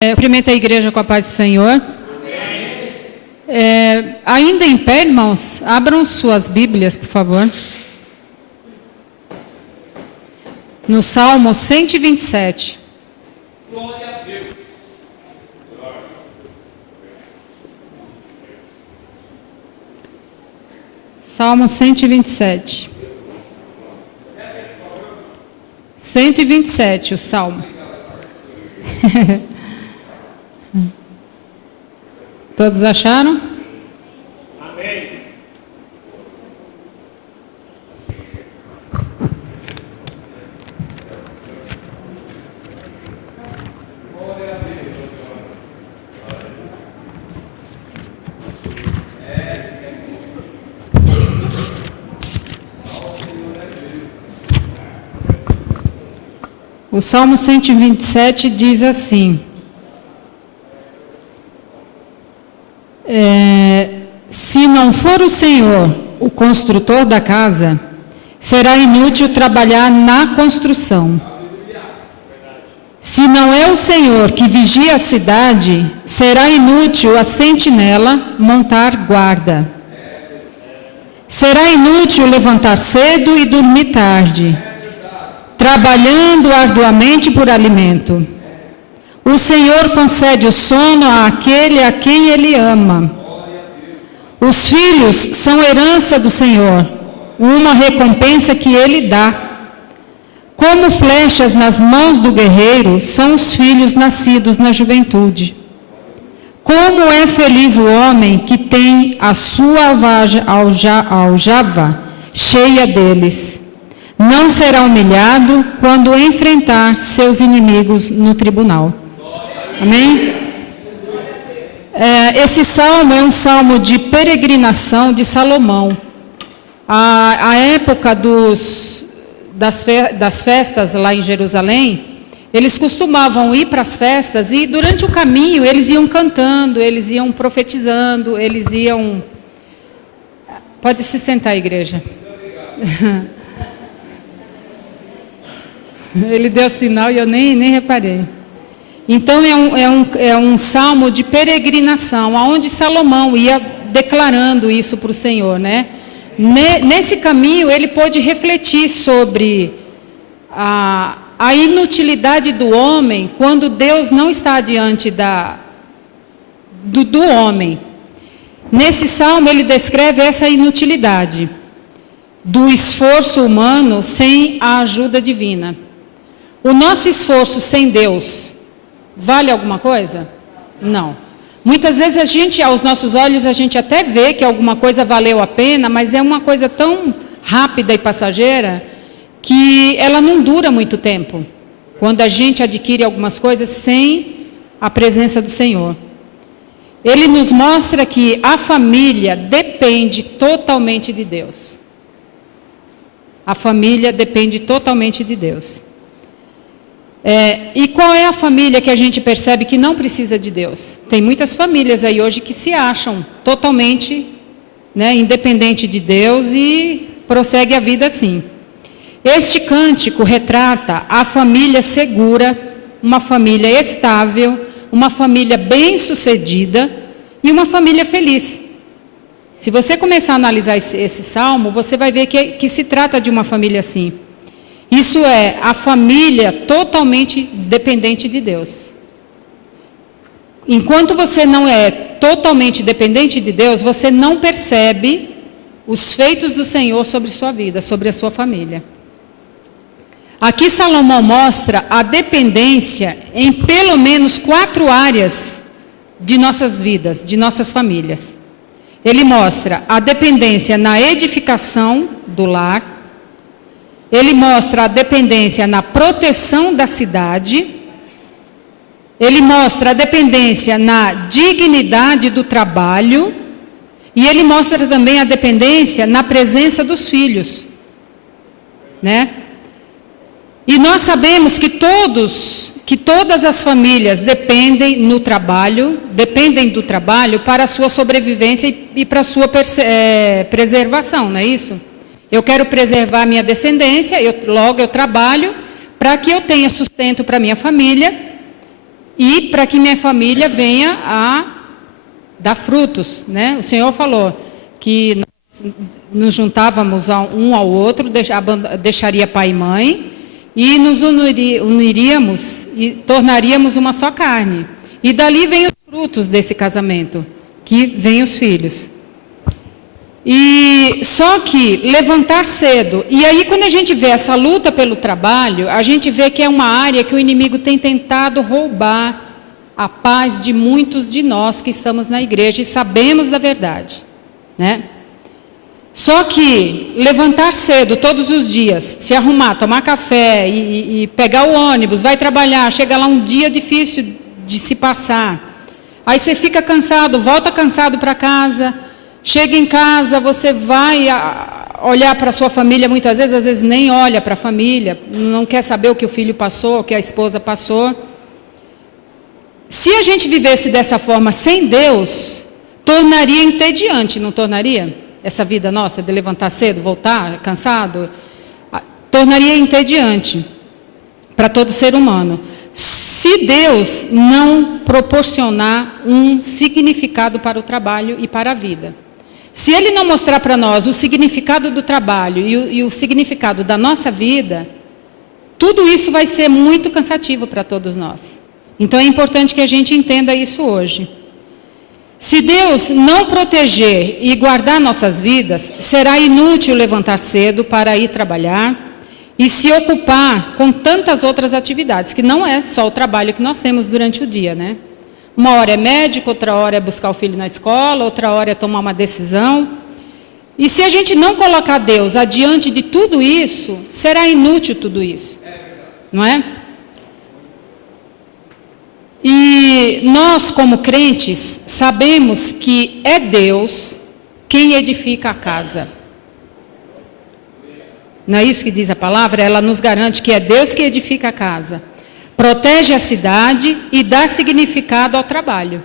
Cumprimento a igreja com a paz do Senhor. Ainda em pé, irmãos, abram suas Bíblias, por favor. No Salmo 127. Glória a Deus. Salmo 127. 127, o Salmo. Todos acharam? Amém. O Salmo 127 diz assim: se não for o Senhor o construtor da casa, será inútil trabalhar na construção. Se não é o Senhor que vigia a cidade, será inútil a sentinela montar guarda. Será inútil levantar cedo e dormir tarde, trabalhando arduamente por alimento. O Senhor concede o sono àquele a quem Ele ama. Os filhos são herança do Senhor, uma recompensa que Ele dá. Como flechas nas mãos do guerreiro são os filhos nascidos na juventude. Como é feliz o homem que tem a sua aljava cheia deles. Não será humilhado quando enfrentar seus inimigos no tribunal. Amém? Esse salmo é um salmo de peregrinação de Salomão. A época das festas lá em Jerusalém, eles costumavam ir para as festas e durante o caminho eles iam cantando, eles iam profetizando, eles iam... Pode se sentar, igreja. Ele deu sinal e eu nem reparei. Então é um salmo de peregrinação, onde Salomão ia declarando isso para o Senhor, né? Nesse caminho ele pôde refletir sobre a inutilidade do homem quando Deus não está diante do homem. Nesse salmo ele descreve essa inutilidade do esforço humano sem a ajuda divina. O nosso esforço sem Deus vale alguma coisa? Não. Muitas vezes aos nossos olhos, a gente até vê que alguma coisa valeu a pena, mas é uma coisa tão rápida e passageira que ela não dura muito tempo. Quando a gente adquire algumas coisas sem a presença do Senhor. Ele nos mostra que a família depende totalmente de Deus. A família depende totalmente de Deus. E qual é a família que a gente percebe que não precisa de Deus? Tem muitas famílias aí hoje que se acham totalmente, independente de Deus e prossegue a vida assim. Este cântico retrata a família segura, uma família estável, uma família bem-sucedida e uma família feliz. Se você começar a analisar esse salmo, você vai ver que se trata de uma família assim. Isso é a família totalmente dependente de Deus. Enquanto você não é totalmente dependente de Deus, você não percebe os feitos do Senhor sobre sua vida, sobre a sua família. Aqui Salomão mostra a dependência em pelo menos 4 áreas de nossas vidas, de nossas famílias. Ele mostra a dependência na edificação do lar. Ele mostra a dependência na proteção da cidade. Ele mostra a dependência na dignidade do trabalho. E ele mostra também a dependência na presença dos filhos. E nós sabemos que todas as famílias dependem do trabalho para a sua sobrevivência e para a sua preservação, não é isso? Eu quero preservar a minha descendência, logo eu trabalho para que eu tenha sustento para minha família e para que minha família venha a dar frutos, né? O Senhor falou que nós nos juntávamos um ao outro, deixaria pai e mãe, e nos uniríamos e tornaríamos uma só carne. E dali vem os frutos desse casamento, que vem os filhos. E só que levantar cedo, e aí quando a gente vê essa luta pelo trabalho, a gente vê que é uma área que o inimigo tem tentado roubar a paz de muitos de nós que estamos na igreja e sabemos da verdade, né? Só que levantar cedo todos os dias, se arrumar, tomar café e pegar o ônibus, vai trabalhar, chega lá um dia difícil de se passar, aí você fica cansado, volta cansado para casa, chega em casa, você vai olhar para a sua família muitas vezes, às vezes nem olha para a família, não quer saber o que o filho passou, o que a esposa passou. Se a gente vivesse dessa forma sem Deus, tornaria entediante, não tornaria? Essa vida nossa de levantar cedo, voltar cansado, tornaria entediante para todo ser humano. Se Deus não proporcionar um significado para o trabalho e para a vida. Se Ele não mostrar para nós o significado do trabalho e o significado da nossa vida, tudo isso vai ser muito cansativo para todos nós. Então é importante que a gente entenda isso hoje. Se Deus não proteger e guardar nossas vidas, será inútil levantar cedo para ir trabalhar e se ocupar com tantas outras atividades, que não é só o trabalho que nós temos durante o dia, né? Uma hora é médico, outra hora é buscar o filho na escola, outra hora é tomar uma decisão. E se a gente não colocar Deus adiante de tudo isso, será inútil tudo isso, não é? E nós, como crentes, sabemos que é Deus quem edifica a casa. Não é isso que diz a palavra? Ela nos garante que é Deus que edifica a casa. Protege a cidade e dá significado ao trabalho.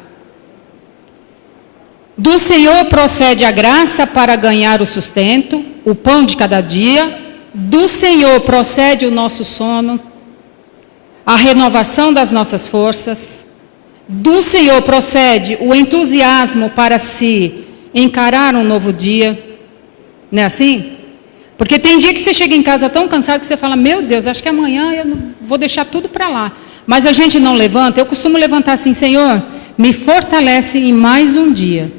Do Senhor procede a graça para ganhar o sustento, o pão de cada dia. Do Senhor procede o nosso sono, a renovação das nossas forças. Do Senhor procede o entusiasmo para se encarar um novo dia. Não é assim? Porque tem dia que você chega em casa tão cansado que você fala, meu Deus, acho que amanhã eu não vou deixar tudo para lá. Mas a gente não levanta. Eu costumo levantar assim, Senhor, me fortalece em mais um dia.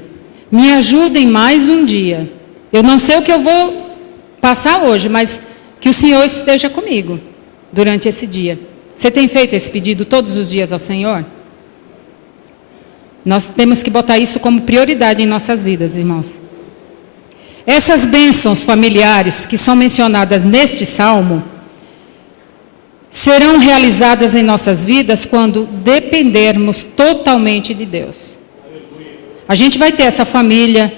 Me ajuda em mais um dia. Eu não sei o que eu vou passar hoje, mas que o Senhor esteja comigo durante esse dia. Você tem feito esse pedido todos os dias ao Senhor? Nós temos que botar isso como prioridade em nossas vidas, irmãos. Essas bênçãos familiares que são mencionadas neste salmo serão realizadas em nossas vidas quando dependermos totalmente de Deus. A gente vai ter essa família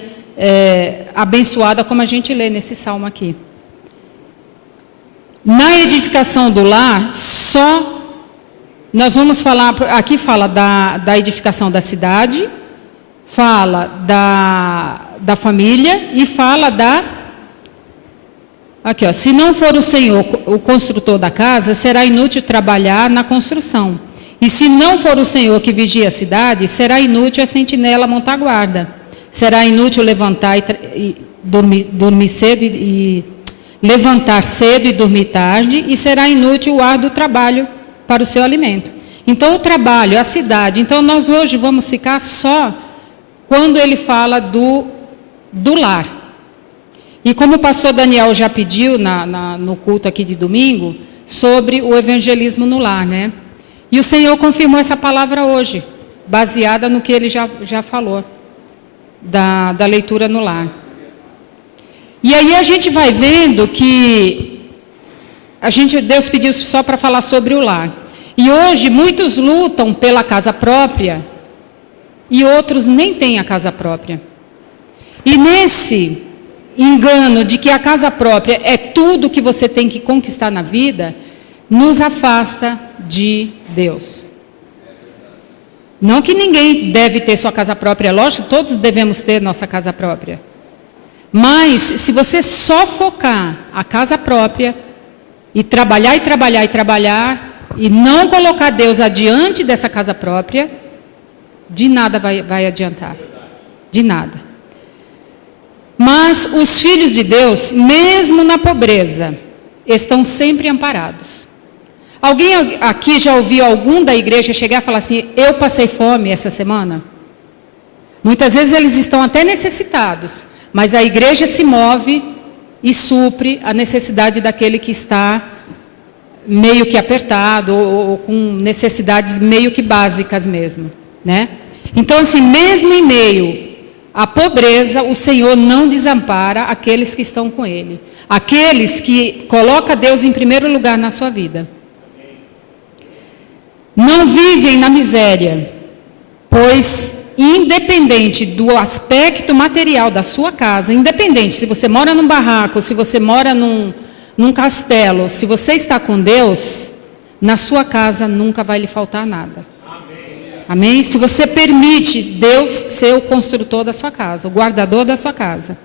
abençoada como a gente lê nesse salmo aqui. Na edificação do lar, nós vamos falar, aqui fala da edificação da cidade, fala da família e fala aqui ó, se não for o Senhor o construtor da casa, será inútil trabalhar na construção. E se não for o Senhor que vigia a cidade, será inútil a sentinela montar guarda. Será inútil levantar e dormir cedo e levantar cedo e dormir tarde, e será inútil o árduo trabalho para o seu alimento. Então o trabalho, a cidade, então nós hoje vamos ficar só quando ele fala do lar. E como o pastor Daniel já pediu no culto aqui de domingo, sobre o evangelismo no lar, né? E o Senhor confirmou essa palavra hoje, baseada no que ele já falou, da leitura no lar. E aí a gente vai vendo que Deus pediu só para falar sobre o lar. E hoje muitos lutam pela casa própria e outros nem têm a casa própria. E nesse engano de que a casa própria é tudo que você tem que conquistar na vida, nos afasta de Deus. Não que ninguém deve ter sua casa própria, lógico, todos devemos ter nossa casa própria. Mas se você só focar a casa própria e trabalhar, e não colocar Deus adiante dessa casa própria, de nada vai adiantar. De nada. Mas os filhos de Deus, mesmo na pobreza, estão sempre amparados. Alguém aqui já ouviu algum da igreja chegar e falar assim: eu passei fome essa semana? Muitas vezes eles estão até necessitados, mas a igreja se move e supre a necessidade daquele que está meio que apertado ou com necessidades meio que básicas mesmo, né? Então, assim, mesmo em meio à pobreza, o Senhor não desampara aqueles que estão com Ele, aqueles que colocam Deus em primeiro lugar na sua vida. Não vivem na miséria, pois independente do aspecto material da sua casa, independente se você mora num barraco, se você mora num castelo, se você está com Deus, na sua casa nunca vai lhe faltar nada. Amém? Se você permite Deus ser o construtor da sua casa, o guardador da sua casa.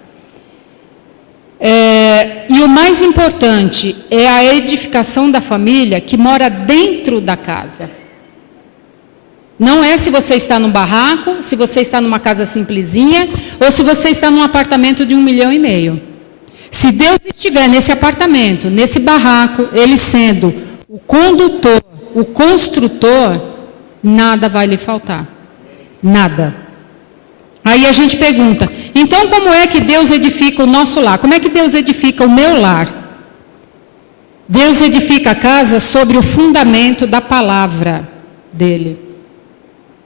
E o mais importante é a edificação da família que mora dentro da casa. Não é se você está num barraco, se você está numa casa simplesinha, ou se você está num apartamento de 1,5 milhão. Se Deus estiver nesse apartamento, nesse barraco, Ele sendo o condutor, o construtor, nada vai lhe faltar. Nada. Aí a gente pergunta, então como é que Deus edifica o nosso lar? Como é que Deus edifica o meu lar? Deus edifica a casa sobre o fundamento da palavra dEle.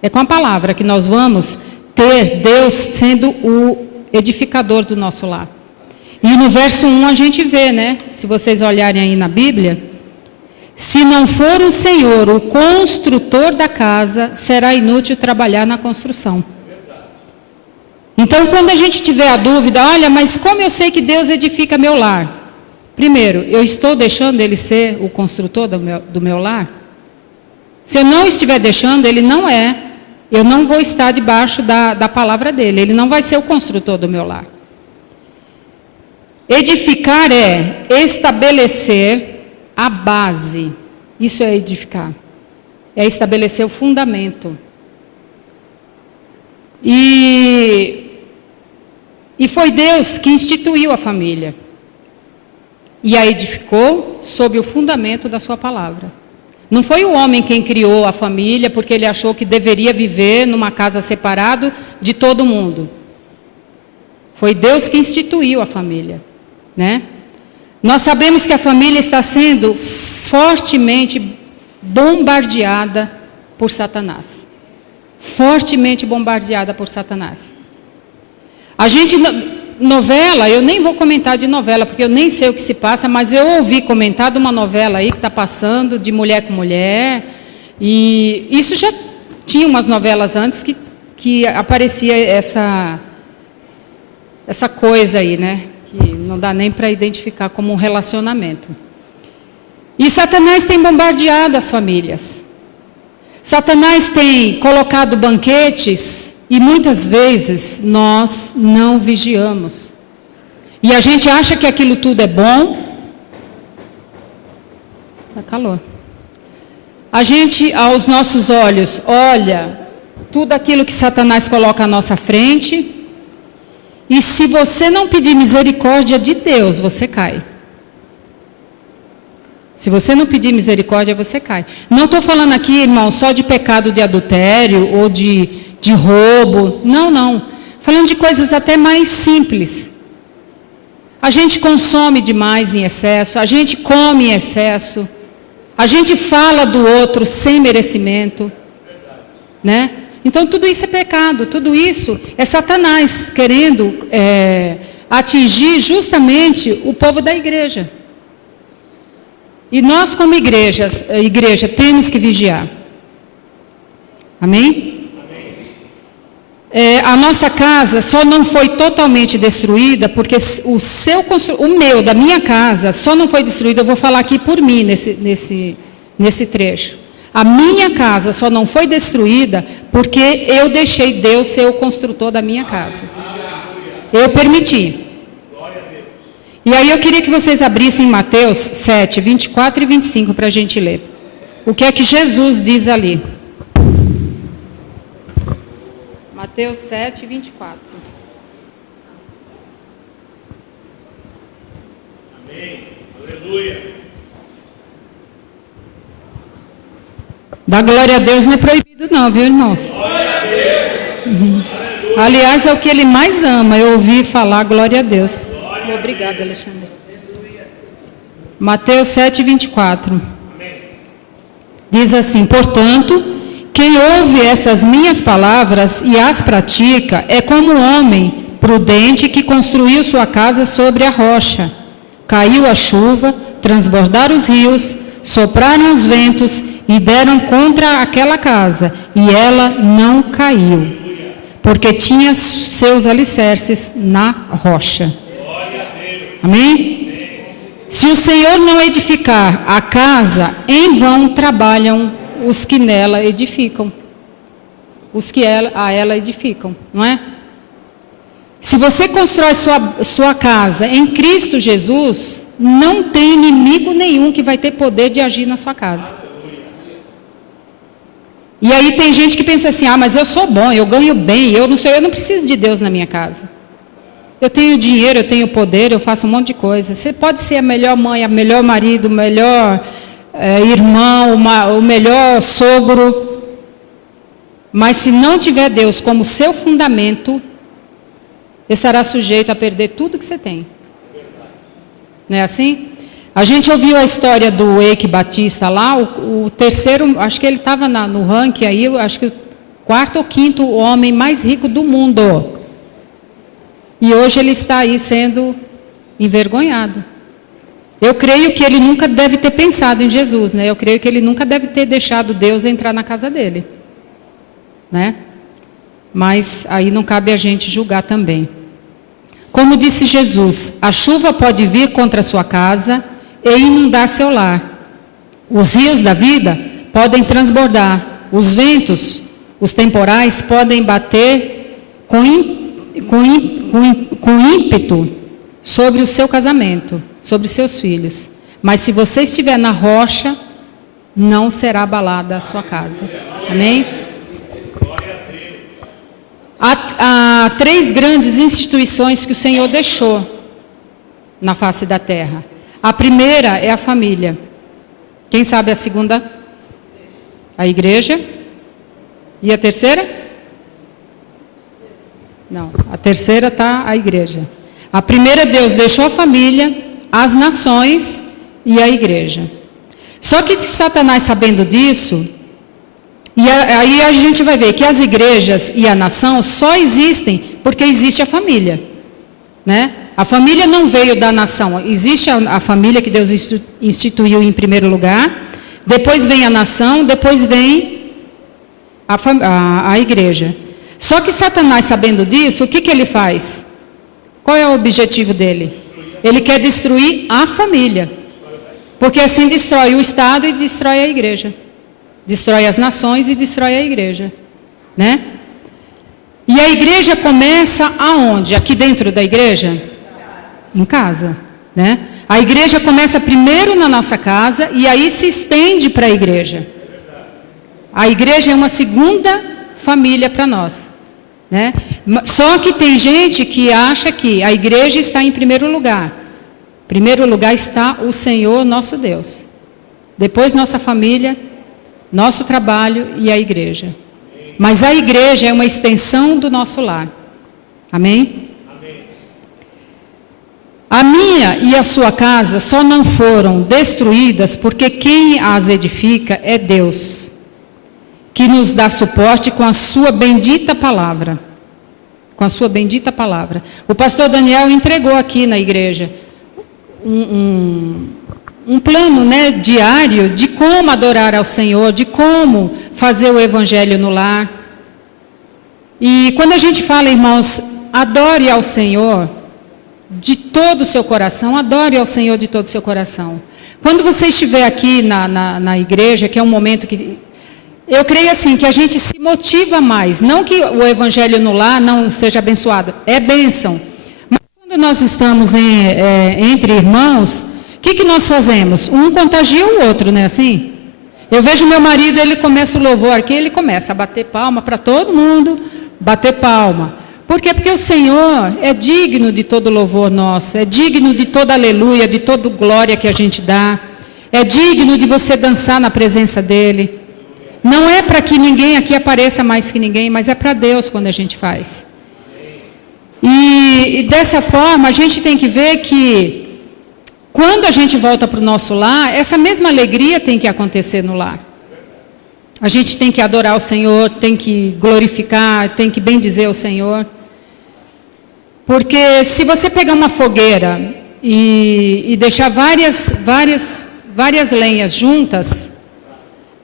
É com a palavra que nós vamos ter Deus sendo o edificador do nosso lar. E no verso 1 a gente vê, né? Se vocês olharem aí na Bíblia, se não for o Senhor o construtor da casa, será inútil trabalhar na construção. Então, quando a gente tiver a dúvida, olha, mas como eu sei que Deus edifica meu lar? Primeiro, eu estou deixando Ele ser o construtor do meu lar? Se eu não estiver deixando, Ele não é. Eu não vou estar debaixo da palavra dEle. Ele não vai ser o construtor do meu lar. Edificar é estabelecer a base. Isso é edificar. É estabelecer o fundamento. E foi Deus que instituiu a família. E a edificou sob o fundamento da sua palavra. Não foi o homem quem criou a família porque ele achou que deveria viver numa casa separada de todo mundo. Foi Deus que instituiu a família, né? Nós sabemos que a família está sendo fortemente bombardeada por Satanás. Fortemente bombardeada por Satanás. A gente, novela, eu nem vou comentar de novela, porque eu nem sei o que se passa, mas eu ouvi comentar de uma novela aí que está passando, de mulher com mulher, e isso já tinha umas novelas antes que aparecia essa coisa aí, né? Que não dá nem para identificar como um relacionamento. E Satanás tem bombardeado as famílias. Satanás tem colocado banquetes e muitas vezes nós não vigiamos. E a gente acha que aquilo tudo é bom. Está calor. A gente, aos nossos olhos, olha tudo aquilo que Satanás coloca à nossa frente. E se você não pedir misericórdia de Deus, você cai. Se você não pedir misericórdia, você cai. Não estou falando aqui, irmão, só de pecado de adultério ou de roubo. Não, não. Falando de coisas até mais simples. A gente consome demais em excesso, a gente come em excesso, a gente fala do outro sem merecimento, né? Então, tudo isso é pecado, tudo isso é Satanás querendo atingir justamente o povo da igreja. E nós, como igreja, temos que vigiar. Amém? A nossa casa só não foi totalmente destruída, porque da minha casa, só não foi destruída, eu vou falar aqui por mim, nesse trecho. A minha casa só não foi destruída, porque eu deixei Deus ser o construtor da minha casa. Eu permiti. E aí eu queria que vocês abrissem Mateus 7, 24 e 25 para a gente ler. o que é que Jesus diz ali. Mateus 7, 24. Amém. Aleluia. Dar glória a Deus não é proibido não, viu, irmãos? Glória a Deus. Uhum. Aliás, é o que ele mais ama, eu ouvi falar glória a Deus. Obrigada, Alexandre. Mateus 7, 24. Diz assim: portanto, quem ouve estas minhas palavras e as pratica é como um homem prudente que construiu sua casa sobre a rocha. Caiu a chuva, transbordaram os rios, sopraram os ventos e deram contra aquela casa, e ela não caiu, porque tinha seus alicerces na rocha. Amém? Se o Senhor não edificar a casa, em vão trabalham os que nela edificam. Os que a ela edificam, não é? Se você constrói sua casa em Cristo Jesus, não tem inimigo nenhum que vai ter poder de agir na sua casa. E aí tem gente que pensa assim: ah, mas eu sou bom, eu ganho bem, eu não preciso de Deus na minha casa. Eu tenho dinheiro, eu tenho poder, eu faço um monte de coisa. Você pode ser a melhor mãe, a melhor marido, o melhor irmão, o melhor sogro. Mas se não tiver Deus como seu fundamento, estará sujeito a perder tudo que você tem. Não é assim? A gente ouviu a história do Eike Batista lá, o terceiro, acho que ele estava no ranking aí, acho que o quarto ou quinto homem mais rico do mundo. E hoje ele está aí sendo envergonhado. Eu creio que ele nunca deve ter pensado em Jesus, né? Eu creio que ele nunca deve ter deixado Deus entrar na casa dele, né? Mas aí não cabe a gente julgar também. Como disse Jesus, a chuva pode vir contra a sua casa e inundar seu lar. Os rios da vida podem transbordar. Os ventos, os temporais podem bater com ímpeto sobre o seu casamento, sobre seus filhos. Mas se você estiver na rocha, não será abalada a sua casa. Amém? Há três grandes instituições que o Senhor deixou na face da terra. A primeira é a família. Quem sabe a segunda? A igreja. E a terceira? Não, a terceira está a igreja. A primeira, Deus deixou a família, as nações e a igreja. Só que Satanás, sabendo disso, e aí a gente vai ver que as igrejas e a nação só existem porque existe a família, né? A família não veio da nação, existe a família que Deus instituiu em primeiro lugar, depois vem a nação, depois vem a igreja. Só que Satanás, sabendo disso, o que ele faz? Qual é o objetivo dele? Ele quer destruir a família, porque assim destrói o Estado e destrói a igreja. Destrói as nações e destrói a igreja, né? E a igreja começa aonde? Aqui dentro da igreja? Em casa, né? A igreja começa primeiro na nossa casa e aí se estende para a igreja. A igreja é uma segunda família para nós, né? Só que tem gente que acha que a igreja está em primeiro lugar. Em primeiro lugar está o Senhor, nosso Deus. Depois nossa família, nosso trabalho e a igreja. Mas a igreja é uma extensão do nosso lar. Amém? Amém. A minha e a sua casa só não foram destruídas porque quem as edifica é Deus, que nos dá suporte com a sua bendita palavra. Com a sua bendita palavra. O pastor Daniel entregou aqui na igreja um plano, né, diário de como adorar ao Senhor, de como fazer o evangelho no lar. E quando a gente fala, irmãos, adore ao Senhor de todo o seu coração, adore ao Senhor de todo o seu coração. Quando você estiver aqui na igreja, que é um momento que eu creio assim, que a gente se motiva mais, não que o evangelho no lar não seja abençoado, é bênção. Mas quando nós estamos entre irmãos, o que nós fazemos? Um contagia o outro, não é assim? Eu vejo meu marido, ele começa o louvor aqui, ele começa a bater palma para todo mundo, bater palma. Por quê? Porque o Senhor é digno de todo louvor nosso, é digno de toda aleluia, de toda glória que a gente dá. É digno de você dançar na presença dEle. Não é para que ninguém aqui apareça mais que ninguém, mas é para Deus quando a gente faz. E dessa forma, a gente tem que ver que quando a gente volta para o nosso lar, essa mesma alegria tem que acontecer no lar. A gente tem que adorar o Senhor, tem que glorificar, tem que bendizer o Senhor. Porque se você pegar uma fogueira e deixar várias lenhas juntas,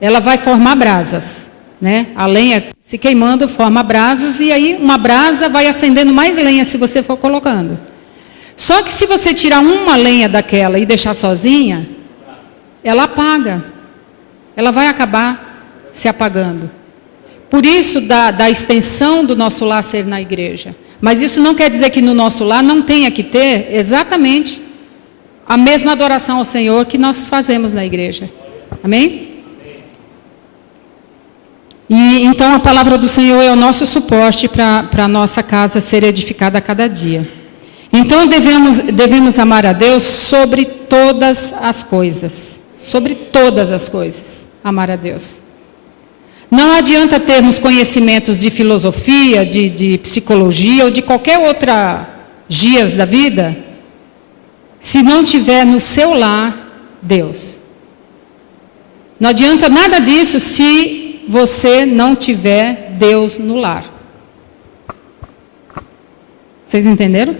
ela vai formar brasas, né? A lenha se queimando forma brasas e aí uma brasa vai acendendo mais lenha se você for colocando. Só que se você tirar uma lenha daquela e deixar sozinha, ela apaga. Ela vai acabar se apagando. Por isso da extensão do nosso lar ser na igreja. Mas isso não quer dizer que no nosso lar não tenha que ter exatamente a mesma adoração ao Senhor que nós fazemos na igreja. Amém? E então a palavra do Senhor é o nosso suporte para a nossa casa ser edificada a cada dia. Então devemos amar a Deus sobre todas as coisas. Sobre todas as coisas, amar a Deus. Não adianta termos conhecimentos de filosofia, de psicologia ou de qualquer outra gias da vida, se não tiver no seu lar Deus. Não adianta nada disso se você não tiver Deus no lar. Vocês entenderam?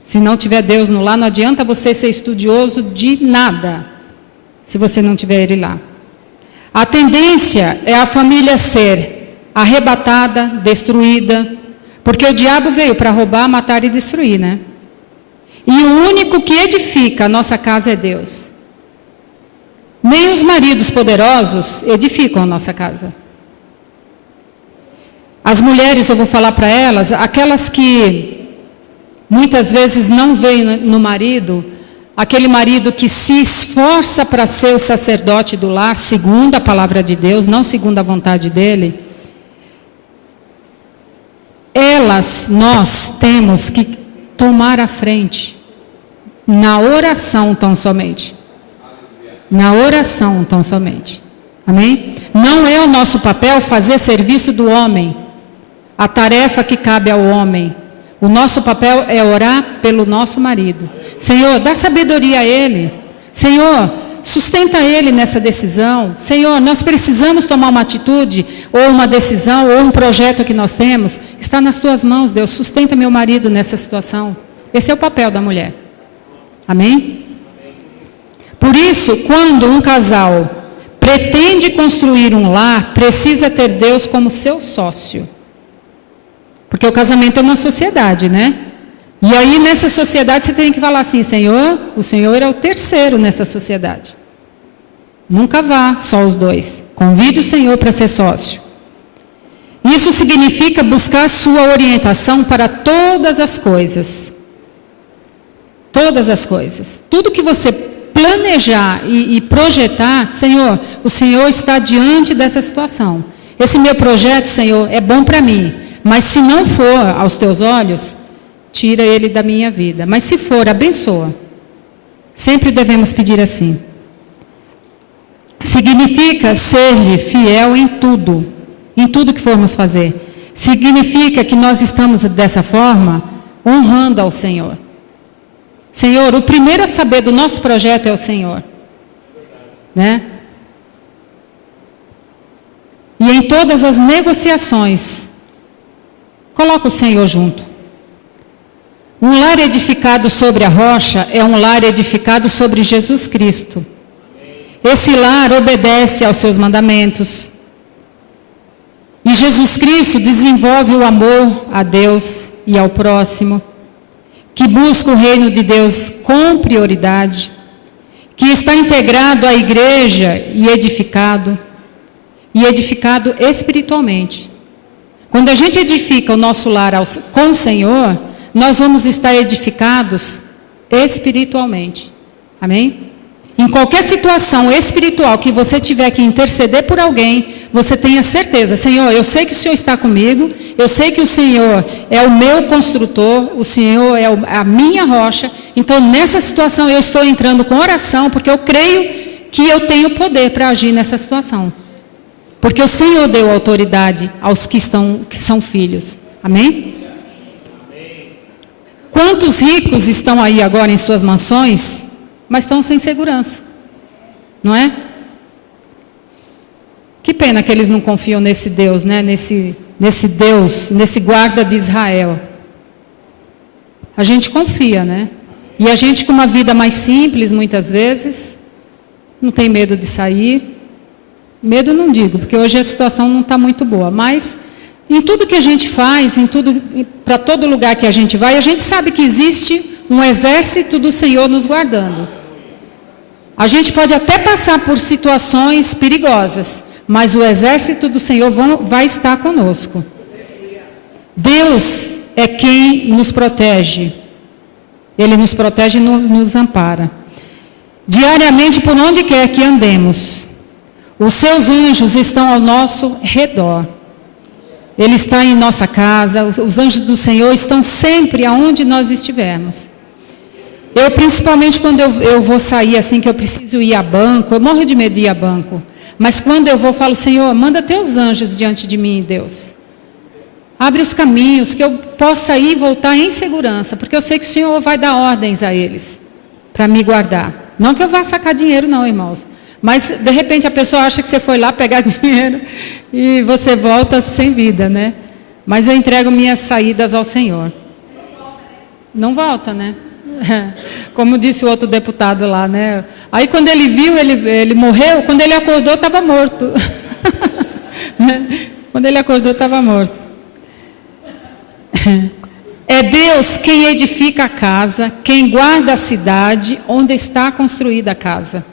Se não tiver Deus no lar, não adianta você ser estudioso de nada, se você não tiver Ele lá. A tendência é a família ser arrebatada, destruída, porque o diabo veio para roubar, matar e destruir, né? E o único que edifica a nossa casa é Deus. Nem os maridos poderosos edificam a nossa casa. As mulheres, eu vou falar para elas, aquelas que muitas vezes não veem no marido, aquele marido que se esforça para ser o sacerdote do lar, segundo a palavra de Deus, não segundo a vontade dele. Nós temos que tomar a frente, na oração tão somente. Na oração tão somente. Amém? Não é o nosso papel fazer serviço do homem, a tarefa que cabe ao homem. O nosso papel é orar pelo nosso marido. Senhor, dá sabedoria a ele. Senhor, sustenta ele nessa decisão. Senhor, nós precisamos tomar uma atitude, ou uma decisão, ou um projeto que nós temos. Está nas tuas mãos, Deus. Sustenta meu marido nessa situação. Esse é o papel da mulher. Amém? Por isso, quando um casal pretende construir um lar, precisa ter Deus como seu sócio. Porque o casamento é uma sociedade, né? E aí nessa sociedade você tem que falar assim, Senhor, o Senhor é o terceiro nessa sociedade. Nunca vá só os dois. Convide o Senhor para ser sócio. Isso significa buscar a sua orientação para todas as coisas. Todas as coisas. Tudo que você planejar e projetar, Senhor, o Senhor está diante dessa situação. Esse meu projeto, Senhor, é bom para mim. Mas se não for aos teus olhos, tira ele da minha vida. Mas se for, abençoa. Sempre devemos pedir assim. Significa ser-lhe fiel em tudo que formos fazer. Significa que nós estamos dessa forma honrando ao Senhor. Senhor, o primeiro a saber do nosso projeto é o Senhor. Né? E em todas as negociações, coloca o Senhor junto. Um lar edificado sobre a rocha é um lar edificado sobre Jesus Cristo. Esse lar obedece aos seus mandamentos. E Jesus Cristo desenvolve o amor a Deus e ao próximo, que busca o reino de Deus com prioridade, que está integrado à igreja e edificado espiritualmente. Quando a gente edifica o nosso lar com o Senhor, nós vamos estar edificados espiritualmente. Amém? Em qualquer situação espiritual que você tiver que interceder por alguém, você tenha certeza, Senhor, eu sei que o Senhor está comigo, eu sei que o Senhor é o meu construtor, o Senhor é a minha rocha, então nessa situação eu estou entrando com oração, porque eu creio que eu tenho poder para agir nessa situação. Porque o Senhor deu autoridade aos que são filhos. Amém? Quantos ricos estão aí agora em suas mansões, mas estão sem segurança, não é? Que pena que eles não confiam nesse Deus, né? Nesse Deus, nesse guarda de Israel. A gente confia, né? E a gente com uma vida mais simples, muitas vezes, não tem medo de sair. Medo não digo, porque hoje a situação não está muito boa, mas em tudo que a gente faz, para todo lugar que a gente vai, a gente sabe que existe um exército do Senhor nos guardando. A gente pode até passar por situações perigosas, mas o exército do Senhor vai estar conosco. Deus é quem nos protege. Ele nos protege e nos ampara. Diariamente, por onde quer que andemos, os seus anjos estão ao nosso redor. Ele está em nossa casa, os anjos do Senhor estão sempre aonde nós estivermos. Eu, principalmente, quando eu vou sair assim, que eu preciso ir a banco, eu morro de medo de ir a banco. Mas quando eu vou, eu falo, Senhor, manda teus anjos diante de mim, Deus. Abre os caminhos, que eu possa ir e voltar em segurança, porque eu sei que o Senhor vai dar ordens a eles, para me guardar. Não que eu vá sacar dinheiro não, irmãos. Mas, de repente, a pessoa acha que você foi lá pegar dinheiro e você volta sem vida, né? Mas eu entrego minhas saídas ao Senhor. Não volta, né? Como disse o outro deputado lá, né? Aí, quando ele viu, ele morreu. Quando ele acordou, estava morto. Quando ele acordou, estava morto. É Deus quem edifica a casa, quem guarda a cidade onde está construída a casa.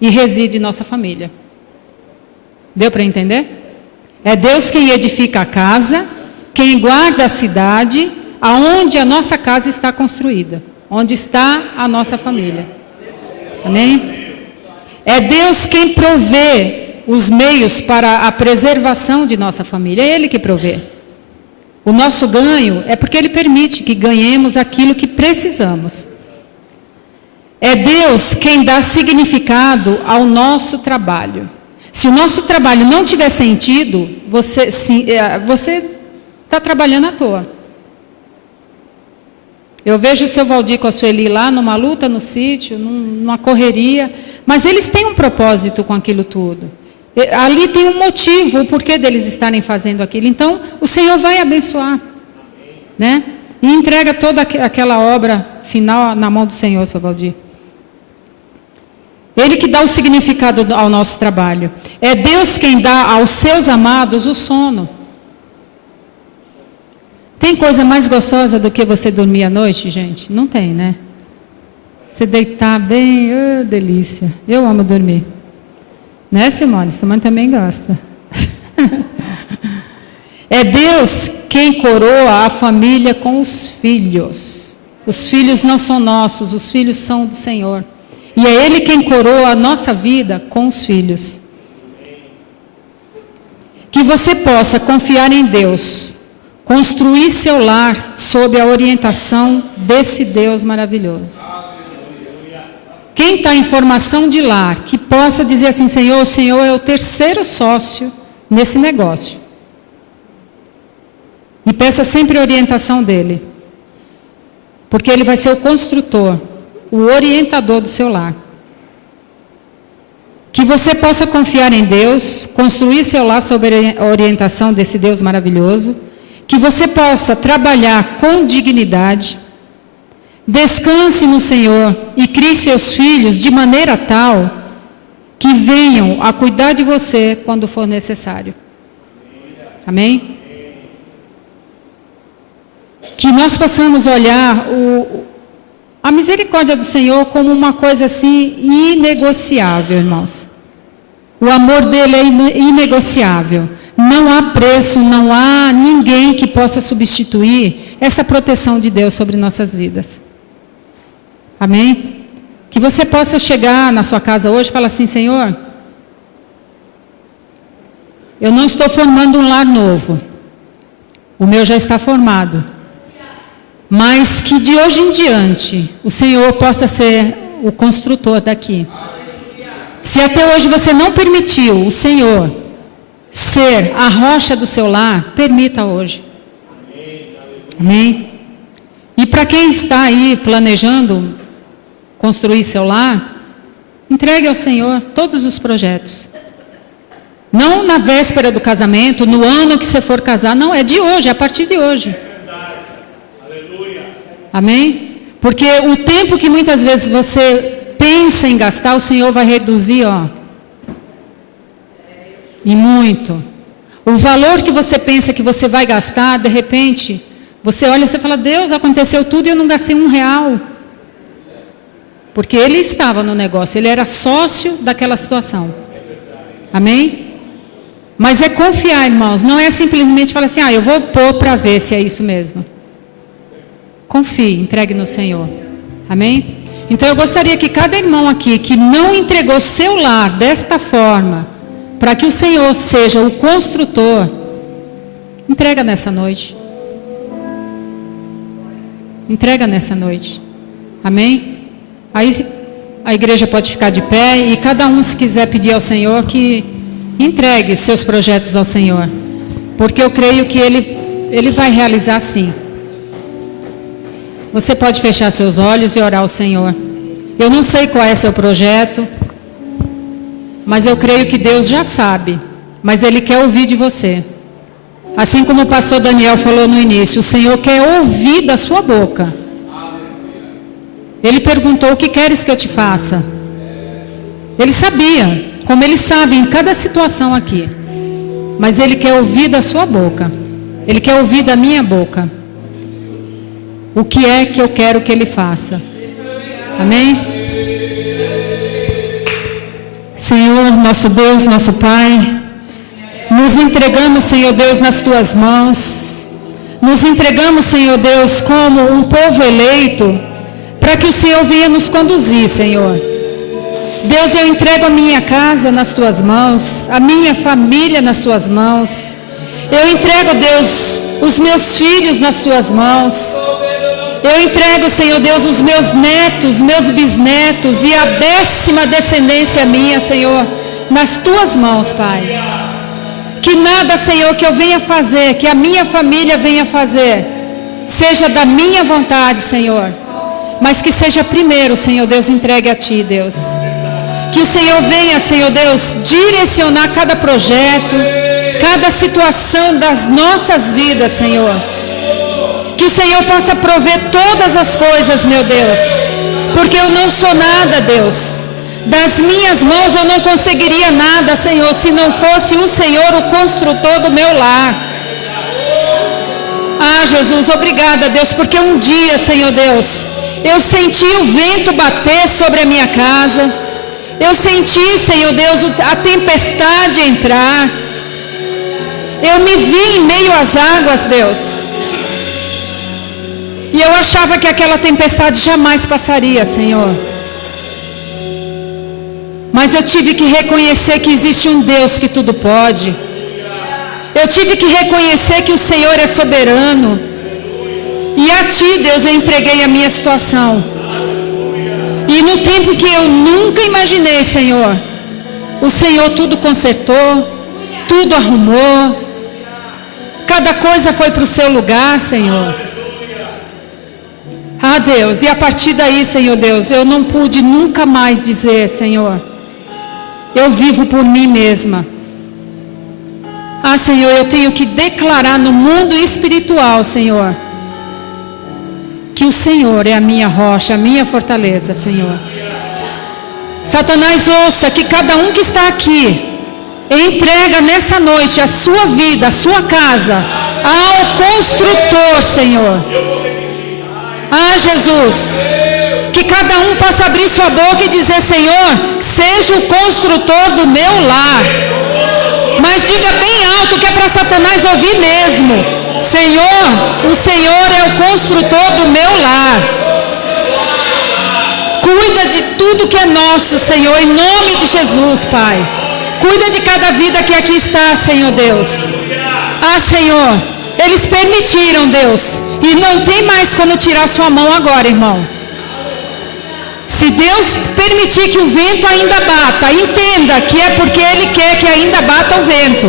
E reside nossa família. Deu para entender? É Deus quem edifica a casa, quem guarda a cidade, aonde a nossa casa está construída, onde está a nossa família. Amém? É Deus quem provê os meios para a preservação de nossa família, é Ele que provê. O nosso ganho é porque Ele permite que ganhemos aquilo que precisamos. É Deus quem dá significado ao nosso trabalho. Se o nosso trabalho não tiver sentido, você está trabalhando à toa. Eu vejo o seu Valdir com a Sueli lá, numa luta no sítio, numa correria, mas eles têm um propósito com aquilo tudo. Ali tem um motivo, o porquê deles estarem fazendo aquilo. Então, o Senhor vai abençoar, né? E entrega toda aquela obra final na mão do Senhor, seu Valdir. Ele que dá o significado ao nosso trabalho. É Deus quem dá aos seus amados o sono. Tem coisa mais gostosa do que você dormir à noite, gente? Não tem, né? Você deitar bem, oh, delícia. Eu amo dormir. Né, Simone? Simone também gosta. É Deus quem coroa a família com os filhos. Os filhos não são nossos, os filhos são do Senhor. E é Ele quem coroa a nossa vida com os filhos. Que você possa confiar em Deus, construir seu lar sob a orientação desse Deus maravilhoso. Quem está em formação de lar, que possa dizer assim, Senhor, o Senhor é o terceiro sócio nesse negócio. E peça sempre a orientação dEle. Porque Ele vai ser o construtor, o orientador do seu lar. Que você possa confiar em Deus, construir seu lar sob a orientação desse Deus maravilhoso. Que você possa trabalhar com dignidade. Descanse no Senhor e crie seus filhos de maneira tal que venham a cuidar de você quando for necessário. Amém? Que nós possamos olhar a misericórdia do Senhor como uma coisa assim inegociável, irmãos. O amor dele é inegociável. Não há preço, não há ninguém que possa substituir essa proteção de Deus sobre nossas vidas. Amém? Que você possa chegar na sua casa hoje e falar assim: Senhor, eu não estou formando um lar novo. O meu já está formado. Mas que de hoje em diante o Senhor possa ser o construtor daqui. Se até hoje você não permitiu o Senhor ser a rocha do seu lar, permita hoje. Amém? E para quem está aí planejando construir seu lar, entregue ao Senhor todos os projetos. Não na véspera do casamento, no ano que você for casar, não, é de hoje, é a partir de hoje. Amém? Porque o tempo que muitas vezes você pensa em gastar, o Senhor vai reduzir, e muito. O valor que você pensa que você vai gastar, de repente, você olha e você fala: Deus, aconteceu tudo e eu não gastei R$1. Porque ele estava no negócio, ele era sócio daquela situação. Amém? Mas é confiar, irmãos, não é simplesmente falar assim: eu vou pôr para ver se é isso mesmo. Confie, entregue no Senhor. Amém? Então eu gostaria que cada irmão aqui que não entregou seu lar desta forma, para que o Senhor seja o construtor, entrega nessa noite. Entrega nessa noite. Amém? Aí a igreja pode ficar de pé e cada um, se quiser pedir ao Senhor, que entregue os seus projetos ao Senhor. Porque eu creio que Ele vai realizar sim. Você pode fechar seus olhos e orar ao Senhor. Eu não sei qual é seu projeto, mas eu creio que Deus já sabe. Mas Ele quer ouvir de você. Assim como o pastor Daniel falou no início, o Senhor quer ouvir da sua boca. Ele perguntou: o que queres que eu te faça? Ele sabia, como Ele sabe em cada situação aqui. Mas Ele quer ouvir da sua boca. Ele quer ouvir da minha boca. O que é que eu quero que Ele faça? Amém? Senhor, nosso Deus, nosso Pai, nos entregamos, Senhor Deus, nas Tuas mãos. Nos entregamos, Senhor Deus, como um povo eleito, para que o Senhor venha nos conduzir, Senhor. Deus, eu entrego a minha casa nas Tuas mãos, a minha família nas Tuas mãos. Eu entrego, Deus, os meus filhos nas Tuas mãos. Eu entrego, Senhor Deus, os meus netos, meus bisnetos e a 10ª descendência minha, Senhor, nas Tuas mãos, Pai. Que nada, Senhor, que eu venha fazer, que a minha família venha fazer, seja da minha vontade, Senhor, mas que seja primeiro, Senhor Deus, entregue a Ti, Deus. Que o Senhor venha, Senhor Deus, direcionar cada projeto, cada situação das nossas vidas, Senhor. Que o Senhor possa prover todas as coisas, meu Deus, porque eu não sou nada, Deus. Das minhas mãos eu não conseguiria nada, Senhor, se não fosse o Senhor o construtor do meu lar. Ah, Jesus, obrigada, Deus, porque um dia, Senhor Deus, eu senti o vento bater sobre a minha casa. Eu senti, Senhor Deus, a tempestade entrar. Eu me vi em meio às águas, Deus. E eu achava que aquela tempestade jamais passaria, Senhor. Mas eu tive que reconhecer que existe um Deus que tudo pode. Eu tive que reconhecer que o Senhor é soberano. E a Ti, Deus, eu entreguei a minha situação. E no tempo que eu nunca imaginei, Senhor, o Senhor tudo consertou, tudo arrumou. Cada coisa foi para o seu lugar, Senhor. Ah, Deus, e a partir daí, Senhor Deus, eu não pude nunca mais dizer, Senhor, eu vivo por mim mesma. Ah, Senhor, eu tenho que declarar no mundo espiritual, Senhor, que o Senhor é a minha rocha, a minha fortaleza, Senhor. Satanás, ouça que cada um que está aqui entrega nessa noite a sua vida, a sua casa, ao construtor, Senhor. Ah, Jesus, que cada um possa abrir sua boca e dizer: Senhor, seja o construtor do meu lar. Mas diga bem alto, que é para Satanás ouvir mesmo: Senhor, o Senhor é o construtor do meu lar. Cuida de tudo que é nosso, Senhor, em nome de Jesus, Pai. Cuida de cada vida que aqui está, Senhor Deus. Ah, Senhor, eles permitiram, Deus, e não tem mais como tirar sua mão agora, irmão. Se Deus permitir que o vento ainda bata, entenda que é porque Ele quer que ainda bata o vento.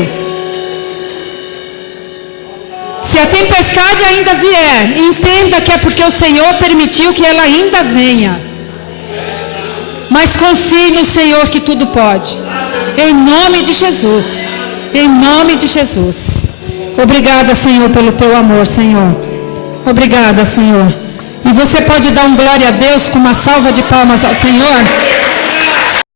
Se a tempestade ainda vier, entenda que é porque o Senhor permitiu que ela ainda venha. Mas confie no Senhor que tudo pode. Em nome de Jesus. Em nome de Jesus. Obrigada, Senhor, pelo teu amor, Senhor. Obrigada, Senhor. E você pode dar um glória a Deus com uma salva de palmas ao Senhor?